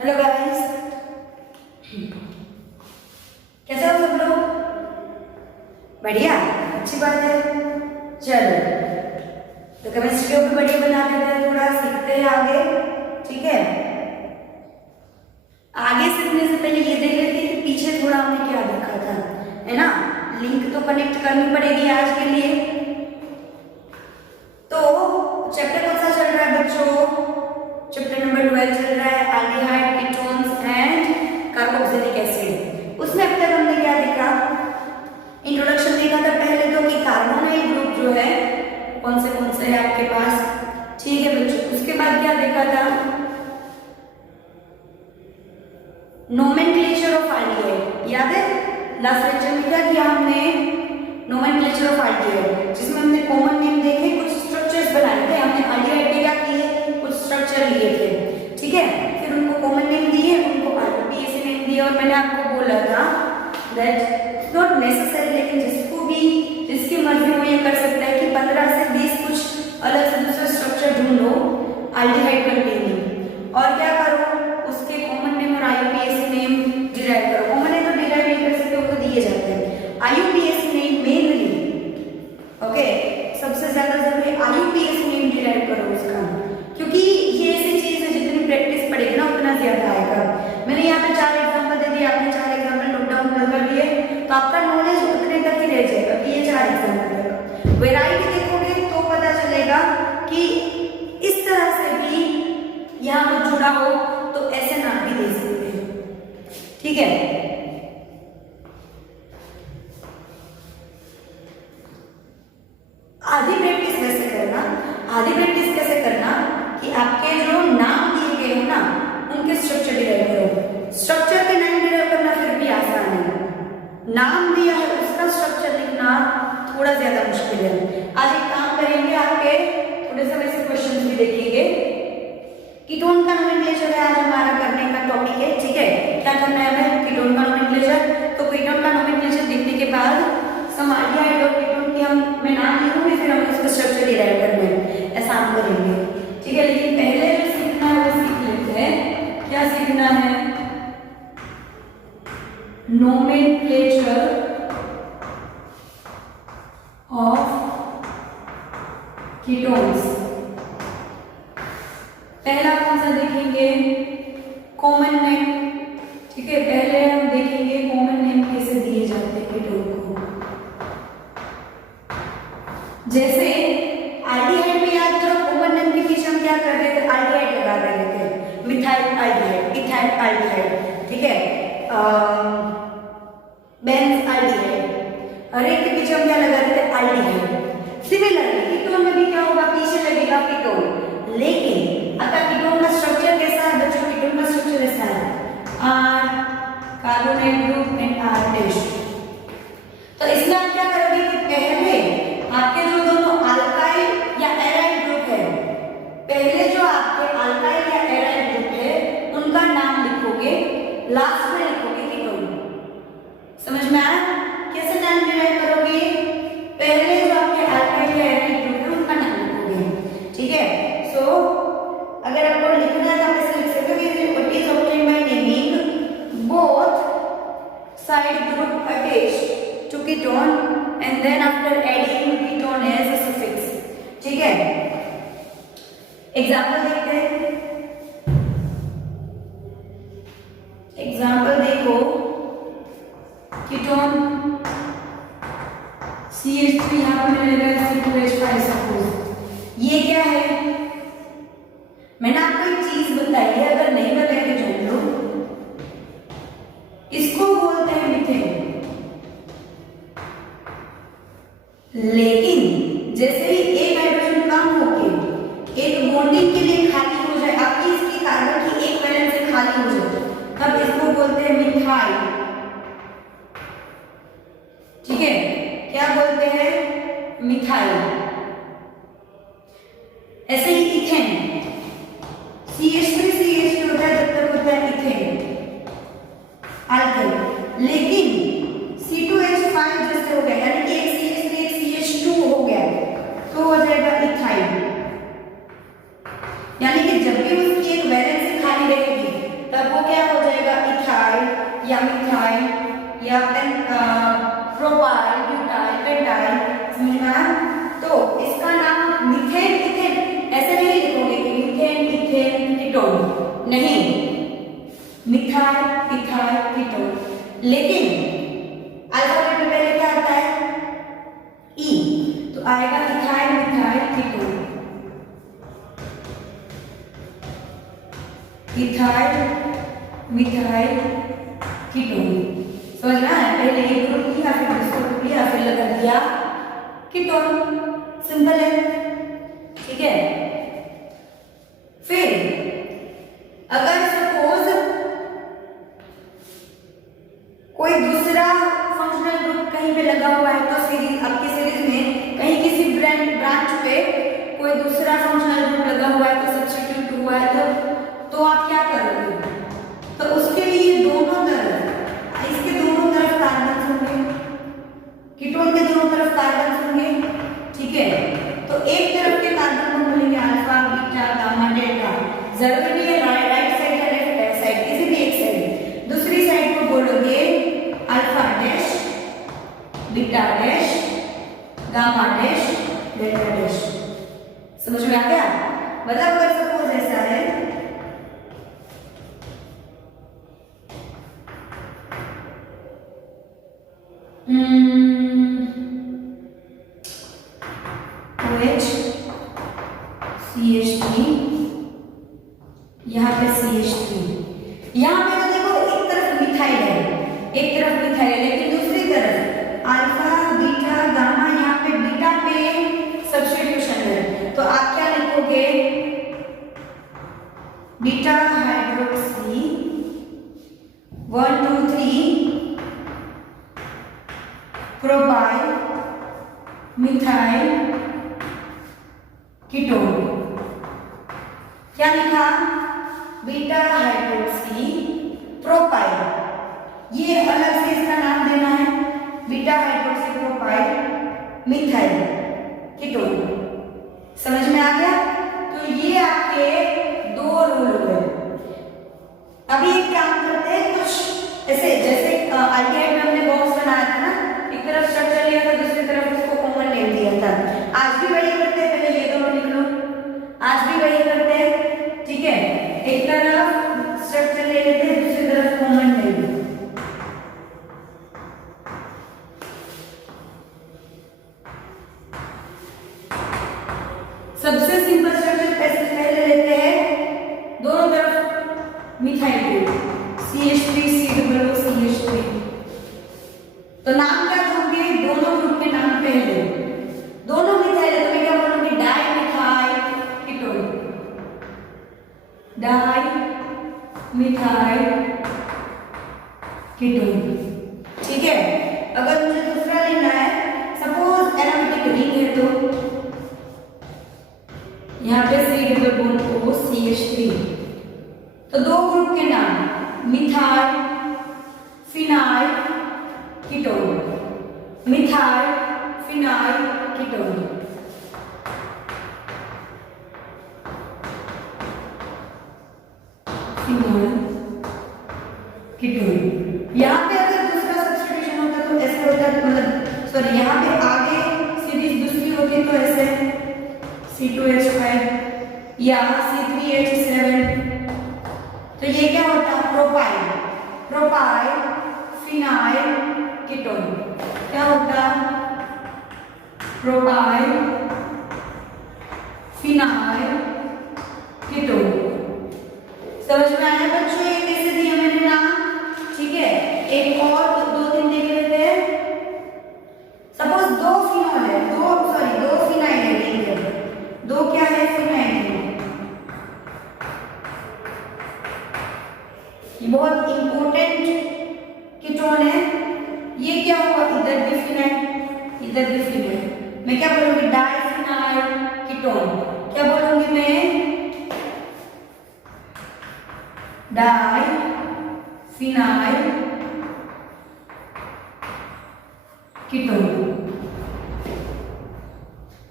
Hello guys, कैसे हो सब लोग? बढ़िया, अच्छी बात है। चलो तो केमिस्ट्री को भी बढ़िया बना देते हैं, थोड़ा सीखते हैं आगे। ठीक है, आगे सीखने से पहले ये देख लेते हैं कि पीछे थोड़ा हमने क्या देखा था, है ना। लिंक तो कनेक्ट करनी पड़ेगी आज के लिए। तो चैप्टर कौन सा चल रहा है बच्चों? चैप्टर नंबर 12 चल रहा है, aldehyde, ketones and carboxylic acid. उसमें अब तक हमने क्या देखा? इंट्रोडक्शन देखा था पहले तो कि कार्बोनाइल ग्रुप जो है कौन से है आपके पास। ठीक है बच्चों, उसके बाद क्या देखा था? नोमेनक्लेचर ऑफ एल्डिहाइड, याद है? लास्ट लेक्चर में क्या किया हमने? नोमेनक्लेचर ऑफ एल्डिहाइड, जिसमें हमने कॉमन नेम देखे, कुछ स्ट्रक्चर्स बनाए थे। हमने एल्डिहाइड के क्या किए? कुछ स्ट्रक्चर लिए थे। ठीक है, फिर उनको कॉमन नेम दिए, उनको आईयूपीएसी नेम दिए। और मैंने आपको बोला था दैट इट्स नॉट नेसेसरी, लेकिन जिसको भी जिसकी मर्जी वो ये कर सकता है कि 15 से 20 कुछ अलग से दूसरे स्ट्रक्चर ढूंढ लो एल्डिहाइड कंटेनिंग, और क्या करो? उसके कॉमन नेम और आईयूपीएसी नेम डिराइव करो। कॉमन नेम तो डिराइव नहीं कर सकते, वो तो दिए जाते हैं। आईयूपीएसी नेम मेनली, ओके, सबसे ज्यादा जरूरी आईयूपीएसी नेम डिराइव करो उसका, क्योंकि ये ऐसी चीज है जितनी प्रैक्टिस पड़ेगी ना उतना ज्यादा आएगा। मैंने यहाँ पे 4 एग्जांपल दे दिए, आपने 4 एग्जांपल नोट डाउन कर लिए, तो आपका नॉलेज उतने तक ही रह जाएगा कि ये 4 एग्जांपल तक। वैरायटी देखोगे तो पता चलेगा कि इस तरह से भी यहाँ कुछ जुड़ा हो तो ऐसे नाम भी दे सकते हैं। ठीक है, आधी प्रैक्टिस कैसे करना? आधी प्रैक्टिस कैसे करना कि आपके जो नाम दिए गए हो ना उनके स्ट्रक्चर डिराइव करो। स्ट्रक्चर के नाम डिराइव करना फिर भी आसान है, नाम दिया है उसका स्ट्रक्चर लिखना थोड़ा ज्यादा मुश्किल है। आज एक काम करेंगे, आपके थोड़े से वैसे क्वेश्चन भी देखेंगे। कीटोन का नोमेनक्लेचर है आज हमारा करने का टॉपिक है। ठीक है, क्या करना है हमें? कीटोन का नोमेनक्लेचर। तो कीटोन का नोमेनक्लेचर देखने के बाद सम एल्डिहाइड और कीटोन की मैं नाम लिखूंगी, फिर हम उसका स्ट्रक्चर डिराइव करना है, ऐसा हम करेंगे। ठीक है, लेकिन पहले जो सीखना है वो सीख लेते हैं। क्या सीखना है? Nomenclature of ketones. पहला कौन सा देखेंगे? Common name. ठीक है, पहले हम देखेंगे कॉमन नेम कैसे दिए जाते हैं कीटोन को। जैसे एल्डिहाइड में याद करो, कॉमन नेम के पीछे हम क्या कर रहे थे? एल्डिहाइड लगा रहे थे, मिथाइल एल्डिहाइड, इथाइल एल्डिहाइड। ठीक है, बेंज एल्डिहाइड, हर एक के पीछे हम क्या लगा रहे थे? एल्डिहाइड। सिमिलरली कीटोन में भी क्या होगा? पीछे लगेगा कीटोन। लेकिन अगर कीटोन का स्ट्रक्चर कैसा है बच्चों? कीटोन का स्ट्रक्चर ऐसा है, R carbonyl group and R'। तो इसमें आप क्या करोगे कि पहले आपके जो दोनों अल्काइल या एराइल ग्रुप है, पहले जो आपके अल्काइल या एराइल ग्रुप है उनका नाम लिखोगे, लास्ट में लिखोगे कीटोन। समझ में आया? कैसे नाम डिराइव करोगे? पहले जो आपके अल्काइल या एराइल ग्रुप है उनका नाम लिखोगे। ठीक है, सो अगर आपको लिखना है तो आप ऐसे लिख सकते हो कि what is obtained by naming both side group attached to ketone and then after adding ketone as a suffix. ठीक है, एग्जांपल देखते हैं। एग्जांपल देखो, कीटोन CH3 यहाँ पर मिलेगा C2H5 सपोज। ये क्या है? मैंने आपको एक चीज बताई है, अगर नहीं बताई तो जान लो, इसको बोलते हैं मीथेन। लेकिन जैसे ही एक हाइड्रोजन कम होके एक बॉन्डिंग के लिए खाली हो जाए, आपकी इसकी कार्बन की एक वैलेंस से खाली हो जाए, तब इसको बोलते हैं मिथाइल। ठीक है, क्या बोलते हैं? मिथाइल। ऐसे ही इथेन, CH3 CH2 होता है जब तक होता है इथेन अल्काइल। लेकिन C2H5 जैसे हो गया, यानी कि एक CH3 एक CH2 हो गया, तो हो जाएगा इथाइल। यानी कि जब भी उसकी एक वैलेंस खाली रहेगी तब वो क्या हो जाएगा, इथाइल या मिथाइल या प्रोपाइल, ब्यूटाइल, पेंटाइल। समझ में आया? तो इसका नाम मीथेन, इथेन ऐसे नहीं लिखोगे कि मीथेन, इथेन, कीटोन, नहीं, मिथाइल, इथाइल, कीटोन। लेकिन अल्फाबेट में पहले क्या आता है, ई, तो आएगा ethyl, methyl, ketone, ethyl, methyl, ketone. समझ में आया? पहले एक ग्रुप लिया, फिर दूसरा ग्रुप लिया, फिर लगा दिया कीटोन। सिंपल है, ठीक है। फिर अगर सपोज कोई दूसरा फंक्शनल ग्रुप कहीं पे लगा हुआ है, तो सीरीज, आपकी सीरीज में कहीं किसी ब्रांच पे कोई दूसरा फंक्शनल ग्रुप लगा हुआ है, तो सब्स्टिट्यूट हुआ है, तो आप क्या करोगे? तो उसके लिए दोनों तरफ, इसके दोनों तरफ कार्बन होंगे, कीटोन के दोनों तरफ कार्बन होंगे, ठीक है। तो एक तरफ के कार्बन को बोलेंगे अल्फा, बीटा, गामा, डेल्टा। जरूरी नहीं है राइट साइड या लेफ्ट साइड, किसी भी एक साइड। दूसरी साइड को बोलोगे alpha dash, beta dash, gamma dash, delta dash. समझ में आ गया? मतलब अगर सपोज ऐसा है, OH, CH3, यहाँ पे CH3, यहाँ पे तो देखो एक तरफ मिथाइल है, एक तरफ मिथाइल है, लेकिन दूसरी तरफ अल्फा, बीटा, गामा, यहाँ पे बीटा पे सब्स्टिट्यूशन है, तो आप क्या लिखोगे? Beta hydroxy 1 2 3 propyl methyl ketone. क्या लिखा? बीटा हाइड्रोक्सी प्रोपाइल, ये अलग से इसका नाम देना है, beta hydroxy propyl methyl ketone. समझ में आ गया? तो ये आपके दो रूल हुए। अभी एक काम करते हैं, कुछ ऐसे जैसे आईटीआई में हमने बॉक्स बनाया था ना, एक तरफ स्ट्रक्चर लिया था, दूसरी तरफ उसको कॉमन नेम दिया था। आज भी वही करते हैं, पहले ये दोनों लिख लो, आज भी वही करते हैं, ठीक है। एक तरफ स्ट्रक्चर ले लेते हैं, दूसरी तरफ कॉमन नेम। सबसे सिंपल स्ट्रक्चर पहले लेते हैं, दोनों तरफ मिथाइल ग्रुप CH3COOCH3। तो नाम क्या दूंगी? दोनों ग्रुप के नाम पहले, दोनों मिथाइल है तो मैं क्या बोलूंगी? Di methyl ketone, di methyl ketone, ठीक है। अगर मुझे दूसरा लेना है, सपोज एरोमेटिक रिंग है, तो यहाँ पे COCH3, तो दो ग्रुप के नाम methyl phenyl ketone, methyl phenyl ketone. Phenyl ketone. यहाँ पे अगर दूसरा सब्स्टिट्यूशन होता तो ऐसे होता, मतलब सॉरी, यहाँ पे आगे सीरीज दूसरी होती तो ऐसे C2H5 या C3H7, तो ये क्या होता? Propyl, propyl phenyl ketone. क्या होता? Propyl phenyl ketone. समझ में आया बच्चों? ये कैसे दिया मैंने नाम, ठीक है। एक और दो तीन देख लेते हैं। सपोज दो फिनॉल है, दो फिनाइल है, दो क्या है? फिनाइल है। ये बहुत इंपॉर्टेंट कीटोन है। ये क्या हुआ? इधर भी फिनाइल, इधर भी फिनाइल। मैं क्या बोलूंगी? Diphenyl ketone. क्या बोलूंगी मैं? Di phenyl ketone.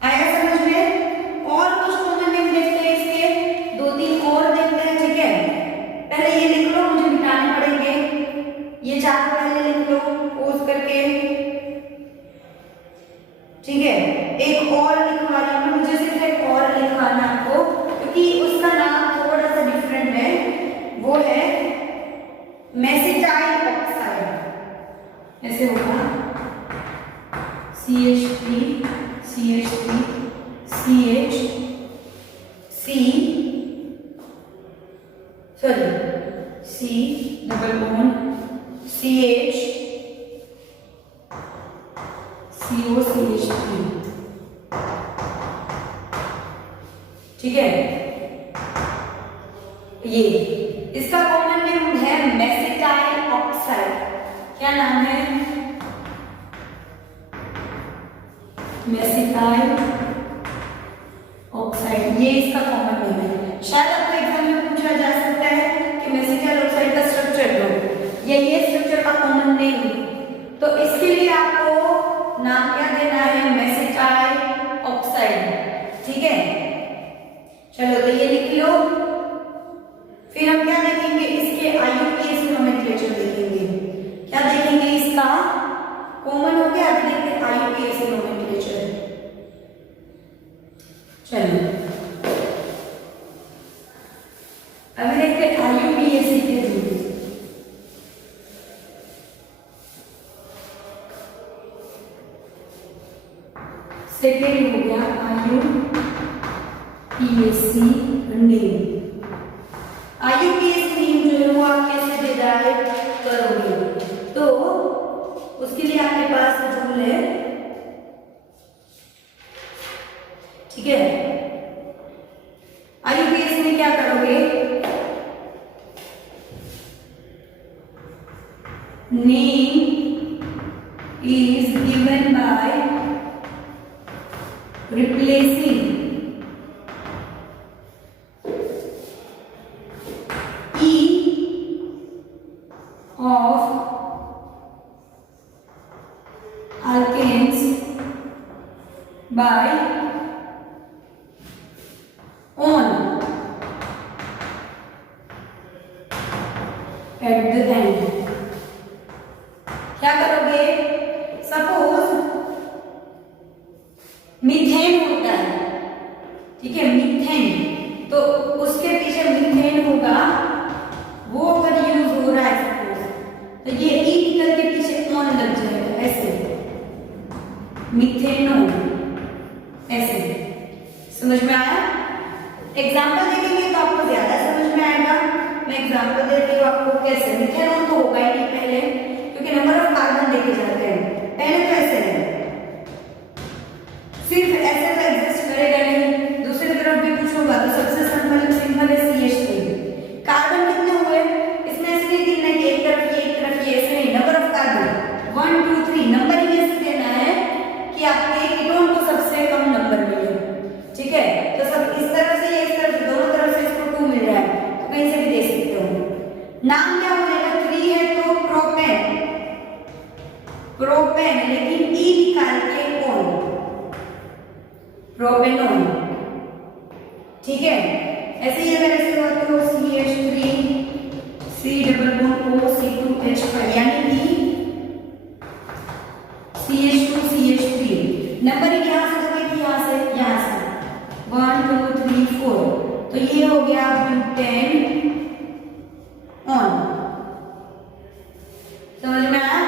आया समझ में? और कुछ कॉमन नेम देखते हैं इसके, दो तीन और देखते हैं, ठीक है। पहले ये लिख लो, sorry C double bond CH CO CH3, ठीक है। ये इसका कॉमन नेम है मेसिटाइल ऑक्साइड। क्या नाम है? मेसिटाइल ऑक्साइड, ये इसका कॉमन नेम है। शायद आपको एग्जाम में पूछा जा सकता है कि मेसिटाइल ऑक्साइड का स्ट्रक्चर दो, ये स्ट्रक्चर का कॉमन नेम, तो इसके लिए आपको नाम क्या देना है? मेसिटाइल ऑक्साइड, ठीक है। चलो तो ये लिख लो। फिर हम क्या देखेंगे? इसके IUPAC नोमेनक्लेचर देखेंगे। क्या देखेंगे? इसका कॉमन हो गया, अब देखते हैं IUPAC नोमेनक्लेचर। चलो अभी देखते हैं IUPAC के रूल्स। सेकेंड हो गया IUPAC नेम। IUPAC नेम जो है वो आप कैसे डिराइव करोगे? तो उसके लिए आपके पास रूल है, ठीक है। IUPAC में क्या करोगे? Name is given by replacing of alkanes by on at the end। क्या करोगे? सपोज मीथेन होता है, ठीक है, मीथेन, तो उसके पीछे मीथेन होगा, वो अगर यूज हो रहा है तो ये ई निकल के पीछे ऑन लग जाएगा, ऐसे मीथेनॉल, ऐसे। समझ में आया? एग्जांपल देखेंगे तो आपको ज्यादा समझ में आएगा। मैं एग्जांपल देती हूँ आपको। कैसे? मीथेनॉल तो होगा ही नहीं पहले, क्योंकि नंबर ऑफ कार्बन देखे जाते हैं। पहले तो ऐसे है, सिर्फ ऐसे तो एग्जिस्ट करेगा नहीं। दूसरी तरफ भी कुछ होगा तो सबसे सिंपल है CH3। कार्बन कितने हुए इसमें? ऐसे नहीं गिनना कि एक तरफ ये ऐसे नहीं। नंबर ऑफ कार्बन 1 2 3 नंबरिंग ऐसे देना है कि आपके कीटोन को सबसे कम नंबर मिले, ठीक है। तो सब इस तरफ से, इस तरफ से, दोनों तरफ से इसको 2 मिल रहा है, तो कहीं से भी दे सकते हो। नाम क्या हो जाएगा? 3 है तो प्रोपेन, लेकिन ई निकाल के ऑन, प्रोपेनॉन, ठीक है। ऐसे ही अगर ऐसे हुआ तो CH3 C double bond O C2H5, यानी कि CH2 CH3। नंबरिंग यहाँ से दोगे कि यहाँ से 1 2 3 4, तो ये हो गया ब्यूटेन ऑन। समझ में आया?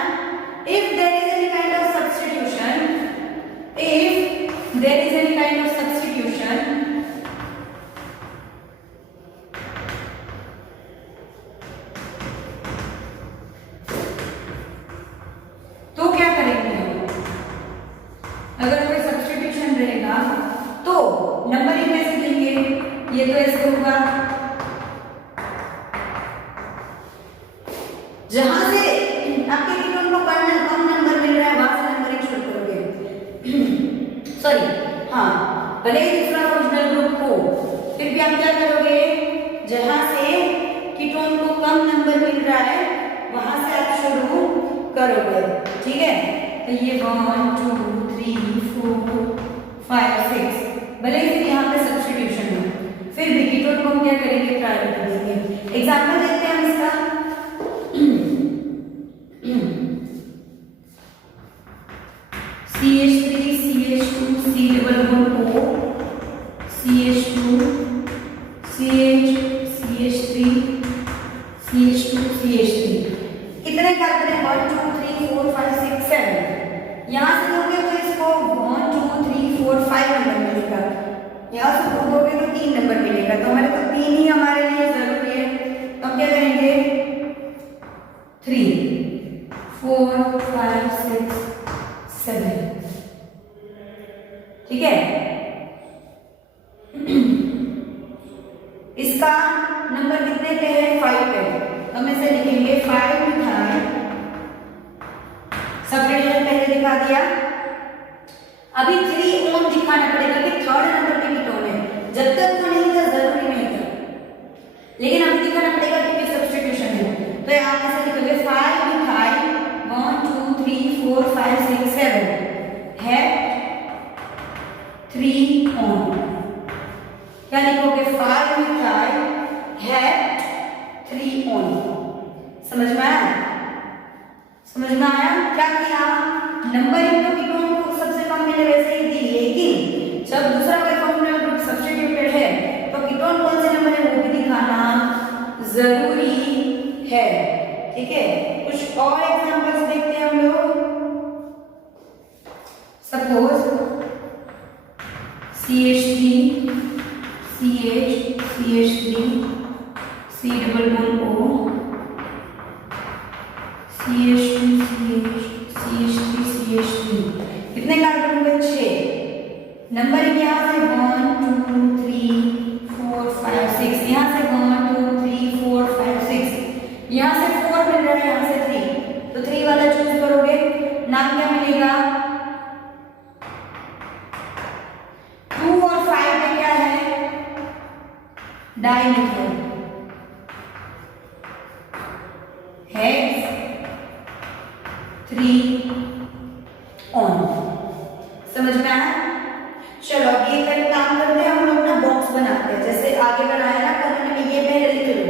If there is any kind of substitution, तो क्या करेंगे हम? अगर कोई सब्स्टिट्यूशन रहेगा तो नंबरिंग कैसे देंगे? ये तो ऐसे होगा, जहां से आपके कीटोन को कम नंबर मिल रहा है वहां से नंबरिंग शुरू करोगे। सॉरी, हाँ, भले ही दूसरा फंक्शनल ग्रुप हो, फिर भी आप क्या करोगे? जहां से कीटोन को कम नंबर मिल रहा है वहां से आप शुरू करोगे, ठीक है। तो ये 1 2 3 4 5 6, भले ही यहाँ पे सब्स्टिट्यूशन हो, फिर भी कीटोन को हम क्या करेंगे? प्रायोरिटी देंगे। एग्जाम्पल देखते हैं हम इसका। CH3 CH2 C double bond O CH2 CH CH3 CH2 CH3, कितने कार्बन है? 1 2 3 4 5 6 7। यहाँ से दोगे तो इसको 1 2 3 4 5 नंबर मिलेगा, यहाँ से दोगे तो 3 नंबर मिलेगा। तो हमारे को 3 ही हमारे लिए जरूरी है, इसका नंबर कितने पे है? 5 पे। तो हम इसे लिखेंगे 5 मिथाइल। सब्स्टिट्यूशन पहले दिखा दिया। अभी 3 ऑन दिखाना पड़ेगा कि थर्ड नंबर पे कीटोन है। जब तक वो नहीं था जरूरी नहीं था, लेकिन अभी दिखाना पड़ेगा क्योंकि सब्स्टिट्यूशन है। तो यहाँ पे से लिखोगे 5 मिथाइल 1 2 3 4 5 6 7 है 3 ऑन। क्या लिखोगे? 5 मिथाइल है 3 ऑन। समझ में आया? समझ में आया? क्या किया? नंबरिंग तो कीटोन को सबसे कम मैंने वैसे ही दी, लेकिन जब दूसरा कोई फॉर्मूला ग्रुप सब्स्टिट्यूटेड है तो कीटोन कौन से नंबर है वो भी दिखाना जरूरी है। ठीक है, कुछ और एग्जांपल्स देखते हैं हम लोग। Suppose CH3 CH CH3 C double bond O CH2 CH CH3 CH3 कितने कार्बन हुए? 6। नंबरिंग यहाँ से 1 2 3 4 5 6, यहाँ से 1 2 3 4 5 6, यहाँ से 4 मिल रहा है, यहाँ से 3, तो 3 वाला चूज करोगे। नाम क्या मिलेगा? 2 और 5 में क्या है? Dimethyl hex 3 on. समझ में आया? चलो अब ये काम करते हैं, हम लोग ना बॉक्स बनाते हैं। जैसे आगे बनाया ना कॉमन नेम, ये पहले लिख लो,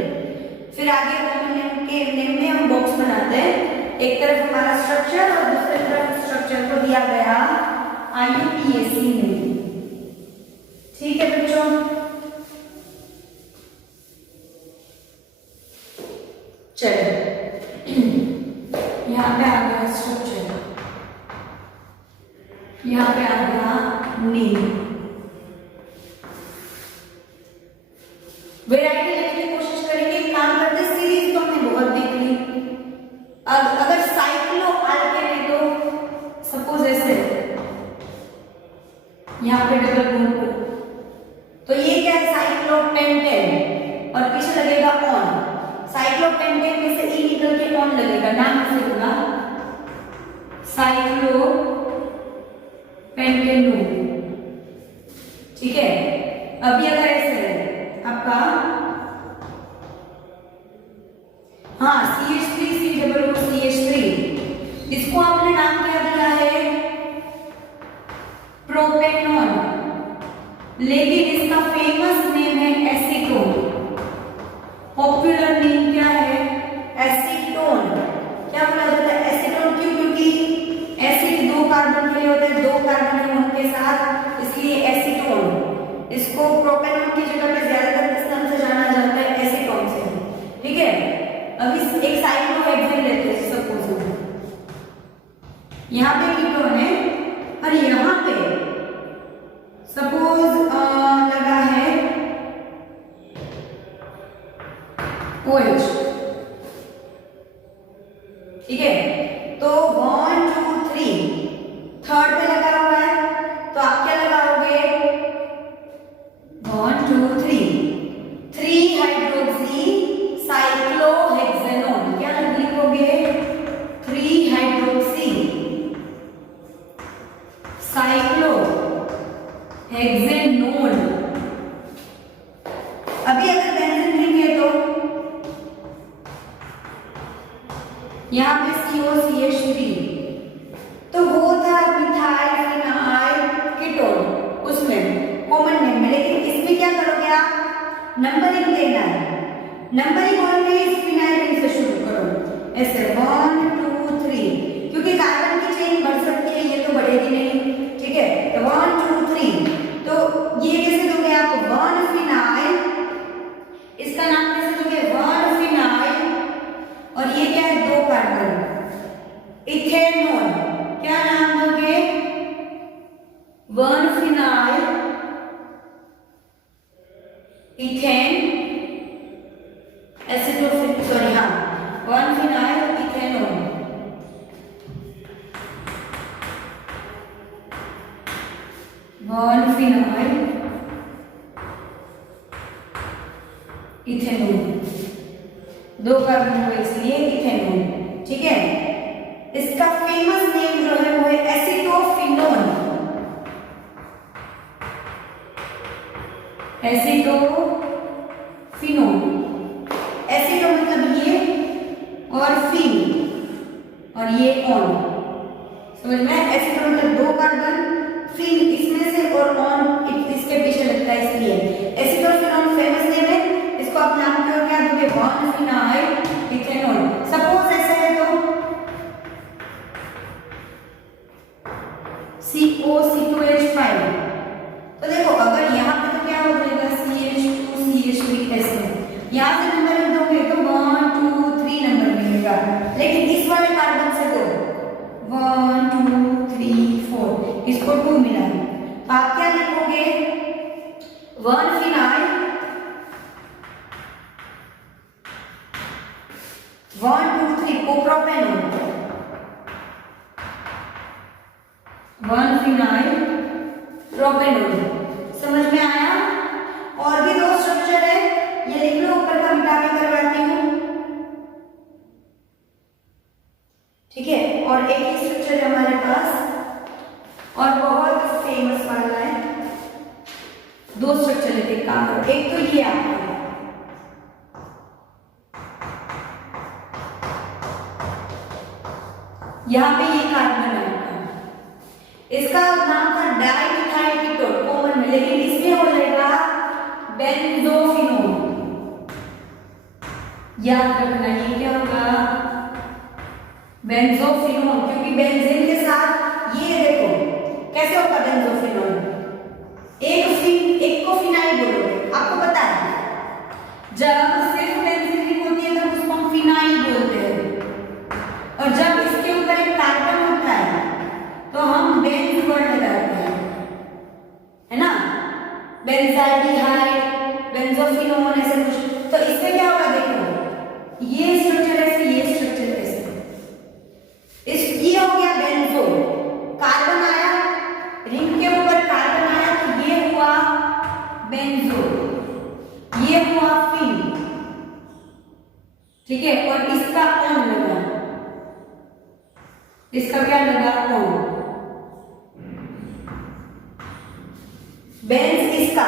फिर आगे कॉमन नेम के नेम में हम बॉक्स बनाते हैं। एक तरफ हमारा स्ट्रक्चर और दूसरी तरफ स्ट्रक्चर को दिया गया IUPAC में। ठीक है बच्चों, चलो यहाँ पे आ गया स्ट्रक्चर, यहाँ पे आ गया नेम। वैरायटी लेने की कोशिश करेंगे। काम करते सीरीज तो हमने बहुत देख ली। अब अगर साइक्लो अल्केन है तो सपोज ऐसे यहाँ पे डबल बॉन्ड हो, तो ये क्या है? साइक्लोपेंटेन और पीछे लगेगा ऑन। साइक्लोपेंटेन में से ई निकल के ऑन लगेगा, नाम कैसे होगा? साइक्लोपेंटेनोन। ठीक है, अभी अगर ऐसे है आपका, हाँ CH3 C double O CH3, इसको आपने नाम क्या दिया है? प्रोपेनॉन, लेकिन इसका फेमस नेम है एसीटोन। पॉपुलर नेम क्या है? एसीटोन। क्या बोला जाता है? एसीटोन। क्यों? क्योंकि एसिड 2 कार्बन के लिए होते हैं, 2 कार्बन है उनके साथ, इसलिए एसीटोन। इसको प्रोपेनॉन की जगह पे ज्यादातर किस नाम से जाना जाता है? एसीटोन से। ठीक है, अब इस एक साइक्लोहेक्सेन लेते हैं सपोज, यहाँ पे कीटोन है और यहाँ पे सपोज लगा है OH। ठीक है, तो 1 2 3 थर्ड पे लगा हुआ है, तो आप क्या लगाओगे? 1 2 3 हाइड्रोक्सी साइक्लोहेक्सेनोन। क्या लिखोगे? 3 हाइड्रोक्सी साइक्लोहेक्सेनोन। अभी अगर बेंजीन रिंग है तो यहाँ पे COCH3, तो वो था मिथाइल फिनाइल कीटोन, उसमें कॉमन नेम में। लेकिन इसमें क्या करोगे आप? नंबरिंग देना है। नंबरिंग ऑलवेज फिनाइल रिंग से शुरू करो, ऐसे 1 2 3, क्योंकि कार्बन की चेन बढ़ सकती है, ये तो बढ़ेगी नहीं। ठीक है, तो 1 2 3, तो ये कैसे दोगे आप? 1 फिनाइल, इसका नाम कैसे दोगे? 1 फिनाइल, और ये क्या है? 2 कार्बन, इथेनॉल। क्या नाम दोगे? 1 फिनाइल इथेन एसिटोफिन, सॉरी हाँ 1 phenyl ethanol. 1 phenyl ethanol, 2 carbon हुए इसलिए इथेनॉल। ठीक है, इसका फेमस नेम जो है वो है एसीटोफिनोन। एसीटोफिनोन, एसीटो मतलब ये और फिन और ये ऑन, समझ में? एसीटो मतलब 2 कार्बन, फिन इसमें से और ऑन इसके पीछे लगता है इसलिए एसीटोफिनोन फेमस नेम है। इसको आप नाम क्यों क्या दोगे? 1-फिनाइल इथेनॉल। सपोज ऐसे है तो COC2H5, तो देखो अगर यहाँ पे तो क्या हो जाएगा CH2CH3SO, यहाँ से नंबर लिख दोगे तो 1 2 3 नंबर मिलेगा, लेकिन इस वाले कार्बन से तो 1 2 3 4 इसको 2 मिला, तो आप क्या लिखोगे? 1-फिनाइल 1 2 3 कोप्रोपेनॉल, 1-फिनाइल प्रोपेनॉल। समझ में आया? और भी 2 स्ट्रक्चर है, ये लिख लो, ऊपर का मिटा के करवाती हूँ। ठीक है, और एक ही स्ट्रक्चर है हमारे पास और बहुत फेमस वाला है। 2 स्ट्रक्चर लेके काम करो। एक तो ये आपका यहाँ पे ये कार्बन है, इसका नाम था डाइमिथाइल कीटोन कॉमन में, लेकिन इसमें हो जाएगा बेंजोफिनोन। याद रखना ये क्या होगा? बेंजोफिनोन, क्योंकि बेंजीन के साथ ये देखो कैसे होगा बेंजोफिनोन, एक को फिनाइल बोलोगे। आपको पता है जब सिर्फ बेंजीन होती है तब उसको हम फिनाइल बोलते हैं, और जब इसके ऊपर एक कार्बन होता है तो हम बेंज वर्ड लगाते हैं, है ना? बेंजाल्डिहाइड, बेंजोफिनोन ऐसे कुछ। तो इससे क्या होगा? देखो ये स्ट्रक्चर ऐसे, ये स्ट्रक्चर ऐसे, ये हो गया बेंजो, कार्बन आया रिंग के ऊपर, कार्बन आया तो ये हुआ बेंजो, ये हुआ फिन। ठीक है, और इसका ऑन लगा, इसका क्या लगा? ऑन। बेंज इसका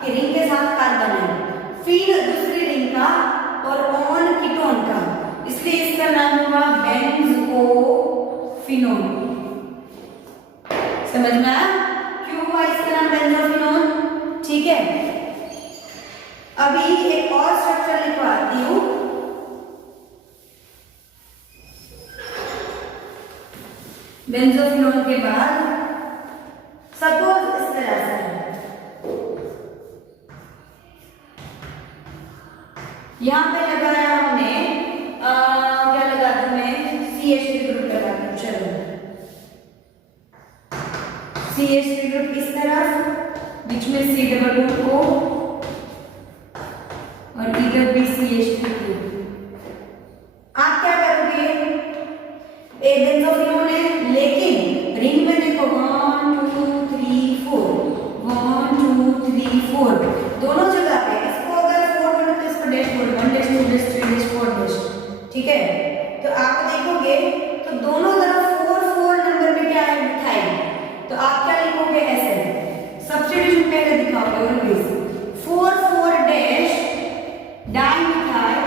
कि रिंग के साथ कार्बन है, फिर दूसरी रिंग का और ऑन कीटोन का, इसलिए इसका नाम हुआ बेंजोफिनोन। समझ में आया क्यों हुआ इसका नाम बेंजोफिनोन? ठीक है, अभी एक और स्ट्रक्चर लिखवाती हूं। बेंजोफिनोन के बाद सपोज इस तरह से यहाँ पे लगाया हमने क्या लगा दूं मैं? CH3 ग्रुप लगा दूं। चलो CH3 ग्रुप इस तरफ, बीच में C डबल बॉन्ड O और इधर भी CH3 ग्रुप। आप क्या करोगे? एक बेंजोफिनोन है, लेकिन रिंग में देखो 1 2 3 4 1 2 3 4 दोनों जगह पे। इसको अगर 4 बोलो तो इसको डैश बोलो, 1 डैश 2 डैश 3 डैश 4 डैश। ठीक है, तो आप देखोगे तो दोनों तरफ 4 4 नंबर पे क्या है? मिथाइल। तो आप क्या लिखोगे? ऐसे सब्स्टिट्यूशन पहले दिखाओगे always, 4 4 dash dimethyl,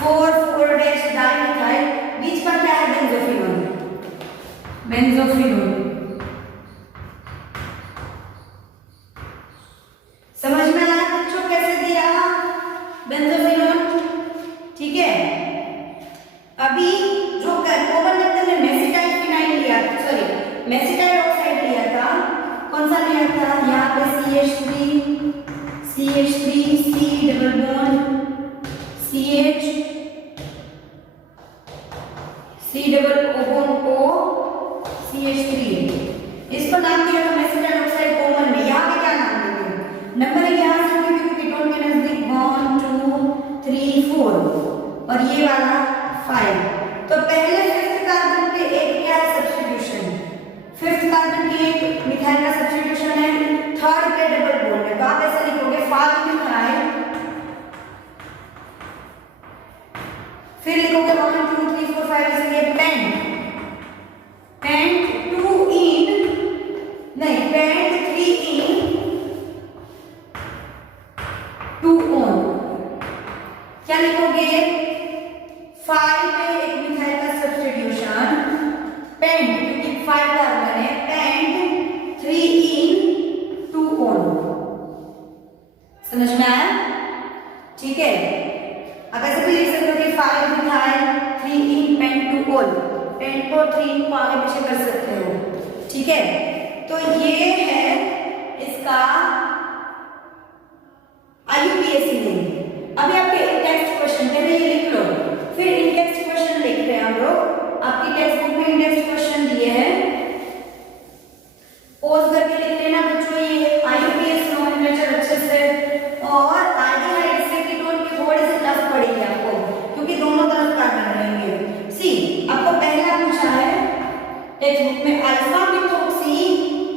4 4 dash dimethyl, बीच का क्या है? Benzophenone, benzophenone. समझ में आया बच्चों कैसे दिया बेंजोफिनोन? ठीक है, अभी जो कॉमन मेथड में मेसिटाइल फिनाइल लिया, सॉरी मेसिटाइल ऑक्साइड लिया था, कौन सा लिया था? यहाँ पे CH3 C double bond CH, C double bond O CH3, इसको नाम दिया था मेसिटाइल ऑक्साइड कॉमन में। यहाँ पे क्या नाम देंगे? नंबर यहाँ से क्योंकि कीटोन के नजदीक 1 2 3 4 और ये वाला 5। तो पहले 5th कार्बन पे एक क्या है? सब्स्टिट्यूशन। 5th कार्बन की एक मिथाइल का सब्स्टिट्यूशन है, 3rd पे डबल बॉन्ड है, तो आप ऐसे लिखोगे लिखोगे 5 पे एक मिथाइल का सब्स्टिट्यूशन पेंट, क्योंकि 5 कार्बन है, पेंट 3 इन 2 ऑन। समझ में आया? ठीक है। अब ऐसे भी लिख सकते हो कि 5 मिथाइल 3 इन पेंट 2 ऑन, पेंट को 3 को आगे पीछे कर सकते हो। ठीक है, तो ये है इसका IUPAC नेम। अभी आपके टेक्स्ट क्वेश्चन पहले ये लिख लो, फिर इंडेक्स क्वेश्चन लिख रहे हैं हम लोग। आपकी टेक्स्ट बुक में इंडेक्स क्वेश्चन दिए हैं, पॉज करके लिख लेना बच्चों ये IUPAC नोमेनक्लेचर अच्छे से। और एल्डिहाइड से कीटोन के थोड़े से टफ पड़ेंगे आपको, क्योंकि दोनों तरफ कार्बन रहेंगे। सी आपको पहला पूछा है टेक्स्ट बुक में अल्फा मिथोक्सी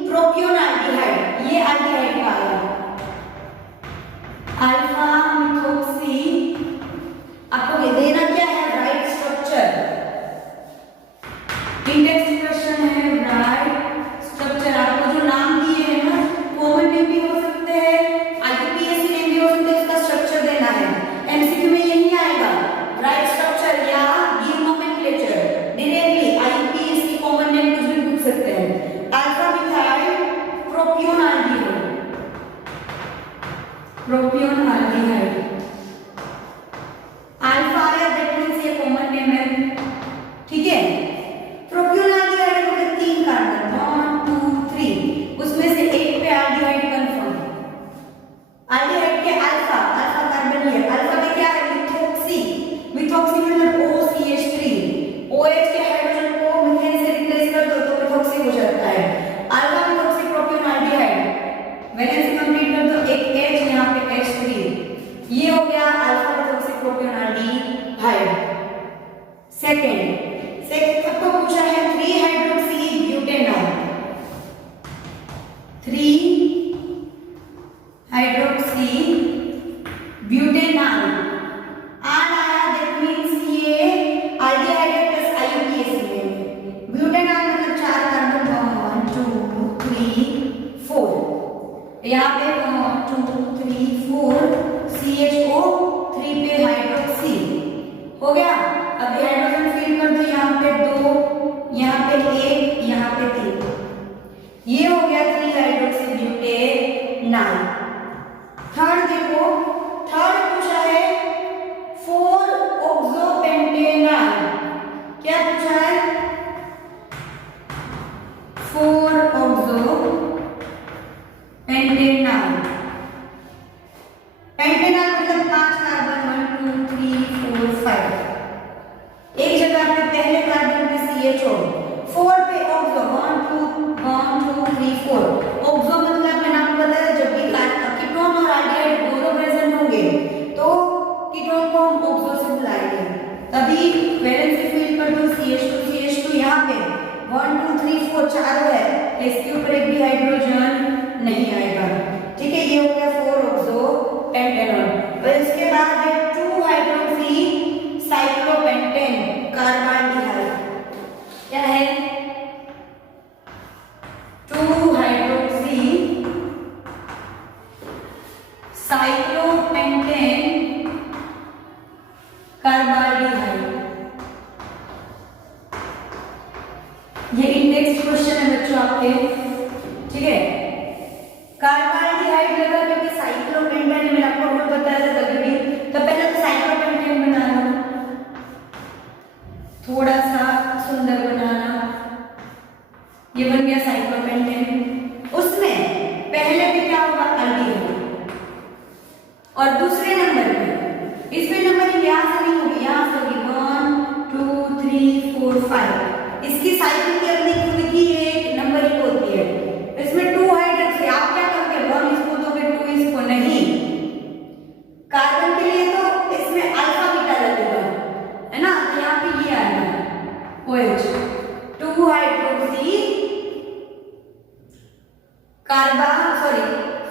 प्रोपियोन एल्डिहाइड, ये एल्डिहाइड का है अल्फा मिथोक्सी। आपको ये देना क्या है? Right structure. इंडेक्स क्वेश्चन है राइट स्ट्रक्चर। आपको जो नाम दिए हैं ना, कॉमन नेम भी हो सकते हैं, IUPAC नेम भी हो सकते हैं, इसका स्ट्रक्चर देना है। MCQ में यही आएगा, राइट स्ट्रक्चर या give nomenclature. Directly IUPAC common name कुछ भी पूछ सकते हैं। Alpha methyl propionaldehyde, propionaldehyde alpha आया, दैट मींस ये कॉमन नेम है। ठीक है, प्रोपियोन एल्डिहाइड में 3 कार्बन 1 2 3, उसमें से एक पे एल्डिहाइड कंफर्म। एल्डिहाइड के अल्फा कार्बन है, अल्फा में क्या है? मिथोक्सी। मिथोक्सी मतलब OCH3, OH के हाइड्रोजन को मीथेन से रिप्लेस कर दो तो मिथोक्सी हो जाता है। Alpha methoxy propionaldehyde, valency complete कर दो, एक H यहाँ पे H3, ये हो गया अल्फा मिथोक्सी प्रोपियोन एल्डिहाइड। सेकंड आपको पूछा है 3 हाइड्रोक्सी ब्यूटेनॉल, 3 हाइड्रोक्सी ब्यूटेनॉल आया, दैट मींस ये एल्डिहाइड प्लस IUPAC में। ब्यूटेनॉल मतलब 4 कार्बन 1 2 3 4, यहाँ पे 1 2 3 4 CHO 3 पे हाइड्रोक्सी हो गया। अब हाइड्रोजन फिल कर दो, यहाँ पे 2, यहाँ पे 1, यहाँ पे 3, ये हो गया 3 हाइड्रोक्सी ब्यूटेनॉल। थर्ड देखो, थर्ड पूछा है 4 ऑक्सोपेंटेनॉल। क्या पूछा है? 4 ऑक्सोपेंटेनॉल। पेंटेनॉल मतलब 5 कार्बन 1 2 3 4 5, एक जगह पे पहले कार्बन पे CHO, 4 पे ऑक्सो 1 2 3 4। ऑक्सो मतलब मैंने आपको बताया जब भी कीटोन और एल्डिहाइड दोनों प्रेजेंट होंगे तो कीटोन को हम ऑक्सो से बुलाएंगे। तभी वैलेंसी फिल कर दो CH2 यहाँ पे 1 2 3 4 चारों है, इसके ऊपर एक भी हाइड्रोजन नहीं आएगा। ठीक है, ये हो गया 4 ऑक्सोपेंटेनॉल। और इसके बाद है 2 हाइड्रोक्सी साइक्लोपेंटेन कार्बाल्डिहाइड। क्या है? 2 हाइड्रोक्सी साइक्लोपेंटेन कार्बाल्डिहाइड। ये इंडेक्स क्वेश्चन है बच्चों आपके। ठीक है, कार्बाल्डिहाइड लगा क्योंकि साइक्लोपेंटेन मैंने आपको बहुत बताया था तभी, तो पहले तो साइक्लोपेंटेन बनाना, थोड़ा सा सुंदर बनाना, ये बन गया साइक्लोपेंटेन। उसमें पहले भी क्या होगा? एल्डिहाइड, और दूसरे नंबर में इसमें नंबरिंग यहाँ से नहीं होगी, यहाँ से होगी 1 2 3 4 5। इसकी साइकिल की अपनी खुद की एक नंबरिंग होती है। इसमें 2 हाइड्रोक्सी, आप क्या करोगे? 1 इसको दोगे, 2 इसको नहीं। कार्बन के लिए तो इसमें अल्फा बीटा लगेगा, है ना, तो यहाँ पे ये आएगा OH 2 हाइड्रोक्सी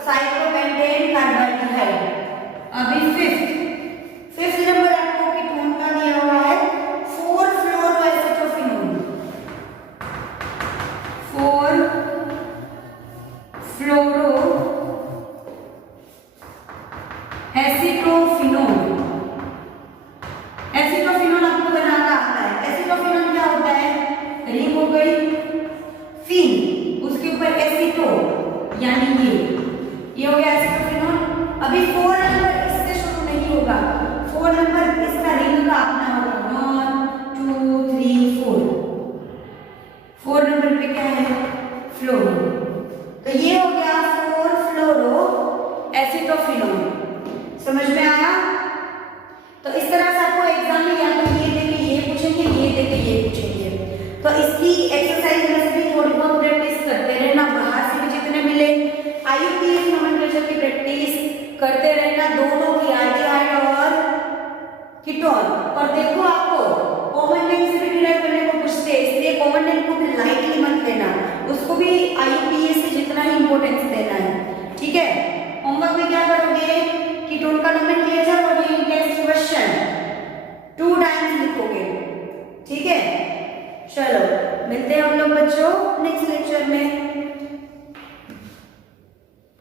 साइक्लोपेंटेन कार्बाल्डिहाइड। अभी फिफ्थ नंबर आपको कीटोन का दिया हुआ है 4 फ्लोरोएसिटोफिनोल। 4 फ्लोरोएसिटोफिनोल अभी 4 नंबर इससे शुरू नहीं होगा, 4 नंबर इसका रिंग का अपना होगा, 1 2 3 4। 4 नंबर पे क्या है, फ्लोरो। तो ये हो गया 4 फ्लोरो एसिटोफिनोन। समझ में आया? तो इस तरह से आपको एग्जाम में या तो ये देके ये पूछेंगे, ये देके ये पूछेंगे। तो इसकी एक्सरसाइज में से भी थोड़ी बहुत प्रैक्टिस करते रहना, बाहर से भी जितने मिले आईयूपीएस नोमेनक्लेचर की प्रैक्टिस करते रहना, दोनों की एल्डिहाइड और कीटोन। और देखो आपको कॉमन नेम से भी डिराइव करने को पूछते हैं, इसलिए कॉमन नेम को भी लाइटली मत लेना, उसको भी आईयूपीएस से जितना ही इंपॉर्टेंस देना है। ठीक है, होमवर्क में क्या करोगे, कीटोन का नोमेनक्लेचर और ये टेस्ट क्वेश्चन 2 टाइम्स लिखोगे। ठीक है, चलो मिलते हैं हम लोग बच्चों नेक्स्ट